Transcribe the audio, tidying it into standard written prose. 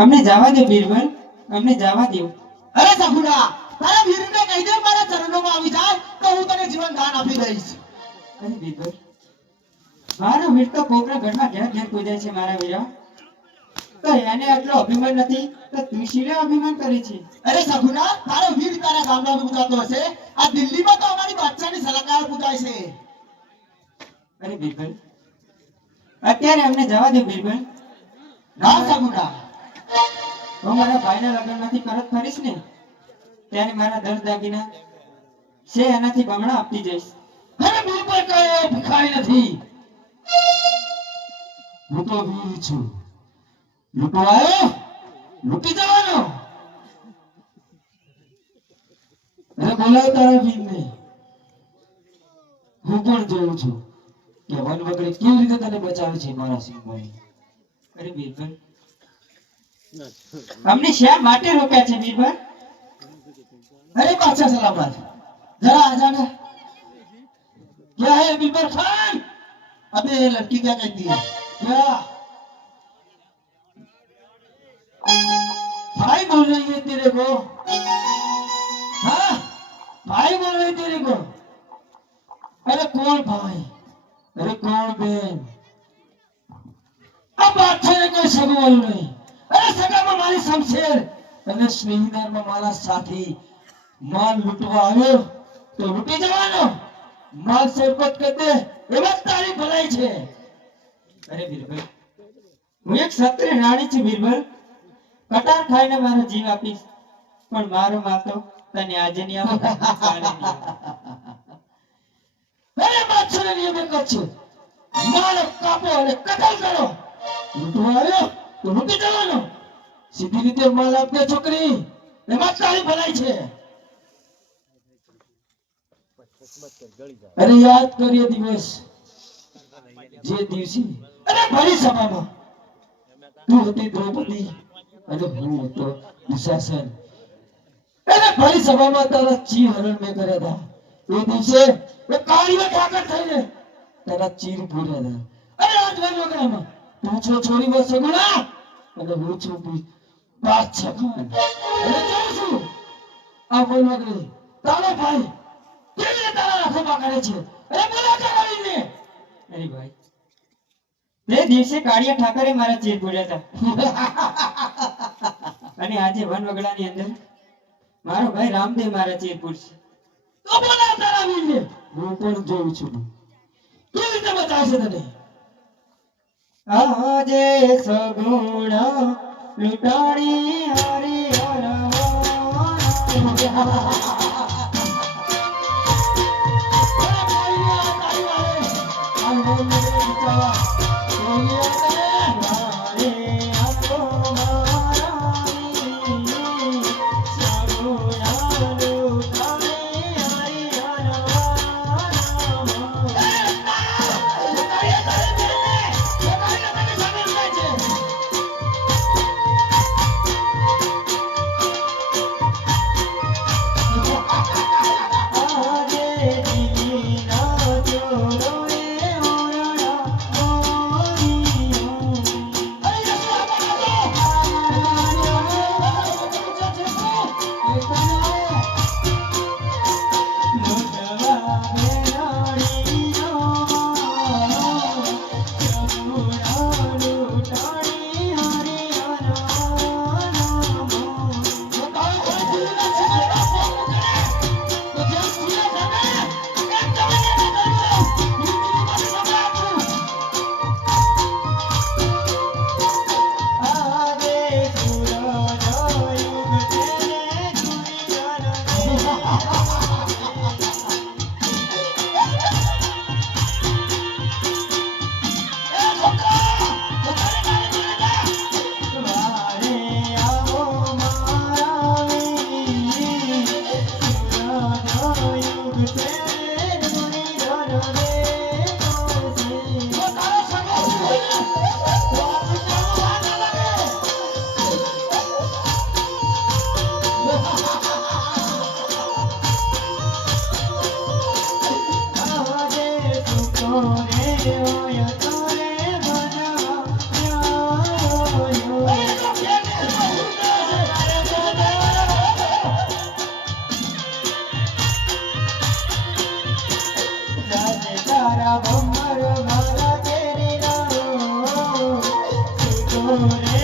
અમને જવા દો બીરબલ, અમને જવા દો. અરે સગુણા, તારા વીરને કહી દે મારા ચરણોમાં આવી જાય તો હું તને જીવન દાન આપી દઈશ. અરે બીરબલ, મારો વીર તો કોકરા ઘરમાં ઘેર ઘેર કૂદે છે મારા વીરા. તો એને આટલો અભિમાન નથી તો તું શીલે અભિમાન કરે છે? અરે સગુણા, તારો વીર તારા ગામમાં પૂજાતો હશે, આ દિલ્હીમાં તો અમારી બાદશાહની સલાહકાર પૂજાય છે. અરે બીરબલ, અત્યારે અમને જવા દો બીરબલ. ના સગુણા, હું મારા ભાઈના લગ્નમાંથી પરત ફરીશ ને ત્યારે મારા 10 દાગીના છે એનાથી બમણા આપતી જઈશ. અરે બિલકુલ કઈ ભિખારી નથી. હું તો વીર છું. લૂંટવા આવ્યો, લૂંટી જવાનો. અરે બોલાવ તારા વીરને. હું પણ જોઉં છું કે વન વગડે કેવી રીતે તને બચાવે છે મારા સિંહભાઈ. અરે બીરબલ, અમને શા માટે રોક્યા છે બીરબલ? अरे बादशाह सलामत, जरा आ जाना. क्या है बीबर खान? अबे ये लड़की क्या कहती है? क्या भाई बोल रही है तेरे को? हाँ, भाई बोल रही तेरे को? अरे कौन भाई? अरे कौन बहन? अब बादशाह ने कोई सगा बोल नहीं. अरे सगा में मारी शमशेर અને સ્નેહીદારમાં મારા સાથી. માલ લૂંટવા આવ્યો તો લૂંટી જવાનો, માલ સરપટ કરી દે એમાં તારી ભલાઈ છે. અરે બીરબલ, હું એક ક્ષત્રિય રાણી છું બીરબલ. કટાર ખાઈને મારો જીવ આપીશ, પણ મારો માતો તને આજે નહીં આપો, કાલે નહીં આપો. અરે બાદશાહને નિયમ એક જ છે, માલ કાપો અને કતલ કરો. લૂંટવા આવ્યો તો લૂંટી જવાનો, સીધી રીતે માલ આપને છોકરી, એમાં તારી ભલાઈ છે. અરે યાદ કરીએ દિવસ, જે દિવસે અરે ભરી સભામાં તું હતી દ્રૌપદી અને હું હતો દુશાસન. અરે ભરી સભામાં તારા ચીર હરણ મેં કર્યા હતા. એ દિવસે એ કાળીઓ ઠાકર થઈને તારા ચીર પૂર્યા હતા. અરે આજ વનવગડામાં તું છો છોરી બસ સગુણા અને હું છું બાદશાહ ખાન. અરે જોઉં છું આ વનવગડી તારો ભાઈ કેવી રીતે તારા રાખોમાં કરે છે. અરે બોલા ચલાવીને. અરે ભાઈ, તે દિવસે કાળિયા ઠાકરે મારા ચીર પૂર્યા હતા અને આજે વનવગડાની અંદર મારો ભાઈ રામદેવ મારા ચીર પૂરશે. તો બોલા તારા વીરને. હું પણ જોઉં છું કેવી રીતે બચાવશે તને. આજે સગુણા લૂંટાણી હારી Bye.